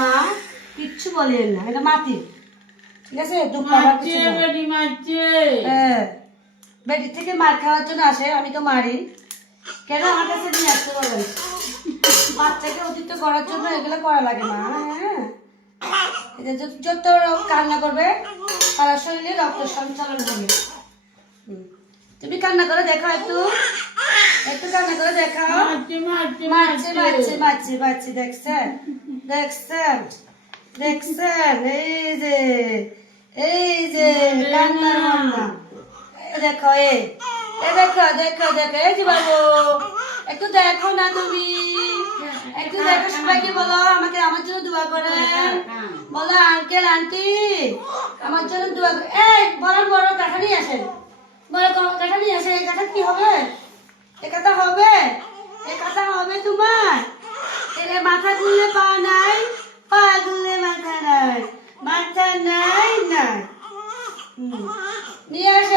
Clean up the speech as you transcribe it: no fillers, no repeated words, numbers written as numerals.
মা কিচ্ছু বলেন না, এটা মাটি, ঠিক আছে? দুঃখ পাবার কিছু না। হ্যাঁ, বেটি থেকে মার খাওয়ার জন্য আসে, আমি তো মারি। কেন আমার কাছে নিয়ে আসতে বলেন? বাচ্চাকে অতিরিক্ত করার জন্য এগুলো করা লাগে মা। হ্যাঁ, যত কান্না করবে তার শরীরে রক্ত সঞ্চালন হবে। তুমি কান্না করে দেখো, একটু একটু কান্না করে দেখো। মারছে মারছে মারছে মারছে, দেখছেন দেখছেন দেখছেন? এই যে কান্নার মান্না, দেখো দেখো দেখো দেখো, এই যে বাবু একটু দেখো না, তুমি একটু দেখো। সবাইকে বলো আমাকে, আমার জন্য দোয়া করেন। বলো আঙ্কেল আন্টি আমার জন্য দোয়া করে। এই বড় বড় কাঠা নিয়ে আসেন, বড় কাঠা নিয়ে আসেন। এই কাঠা কি হবে? এ কাঠা হবে, এ কাঠা হবে তোমার? এলে মাথা গুললে পা নাই, পা গুললে মাথা নাই, মাথা নাই নাই। নিয়ে আসো